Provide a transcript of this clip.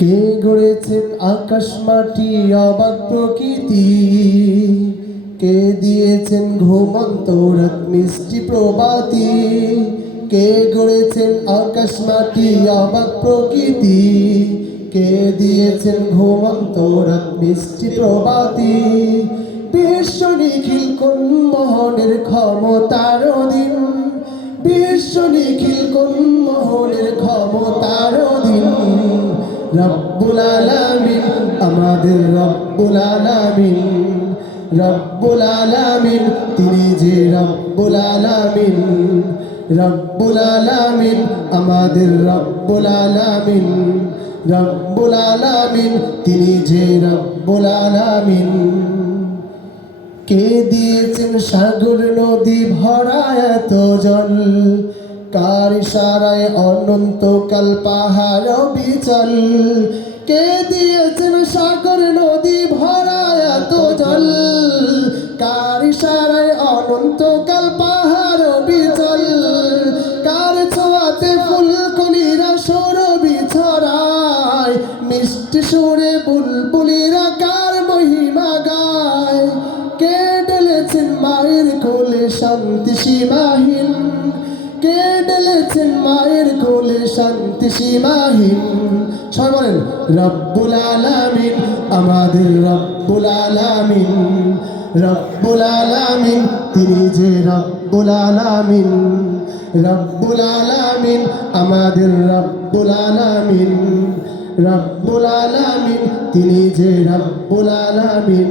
কে গড়েছেন আকাশ মাটি অবাক প্রকৃতি, কে দিয়েছেন ঘুমন্ত রাত মিষ্টি প্রভাতি। কে গড়েছেন আকাশ মাটি অবাক প্রকৃতি, কে দিয়েছেন ঘুমন্ত রাত মিষ্টি প্রভাতি। বিশ্ব নিখিল কোন মোহনের ক্ষমতার অধীন, বিশ্ব নিখিল কোন মোহনের ক্ষমতার অধীন। রব্বুল আলামিন আমাদের রব্বুল আলামিন, রব্বুল আলামিন তিনি যে রব্বুল আলামিন, রব্বুল আলামিন আমাদের রব্বুল আলামিন, রব্বুল আলামিন তিনি যে রব্বুল আলামিন। কে দিয়েছেন সাগর নদী ভরা এত জল, কার ইশারায় অনন্তকাল পাহাড় বিচল। কে দিয়েছেন সাগর নদী ভরা এত জল, কার ইশারায় অনন্তকাল পাহাড় বিচল। কার ছোঁয়াতে ফুলকলিরা সৌরভী ছড়ায়, মিষ্টি সুরে বুলবুলিরা কার মহিমা গায়। কে ঢেলেছেন মায়ের কোলে শান্তি সীমাহীন, কে ঢেলেছেন মায়ের কোলে শান্তি সীমাহীন। সবাই বলেন রব্বুল আলামিন আমাদের রব্বুল আলামিন, রব্বুল আলামিন তিনি যে রব্বুল আলামিন, রব্বুল আলামিন আমাদের রব্বুল আলামিন, রব্বুল আলামিন তিনি যে রব্বুল আলামিন।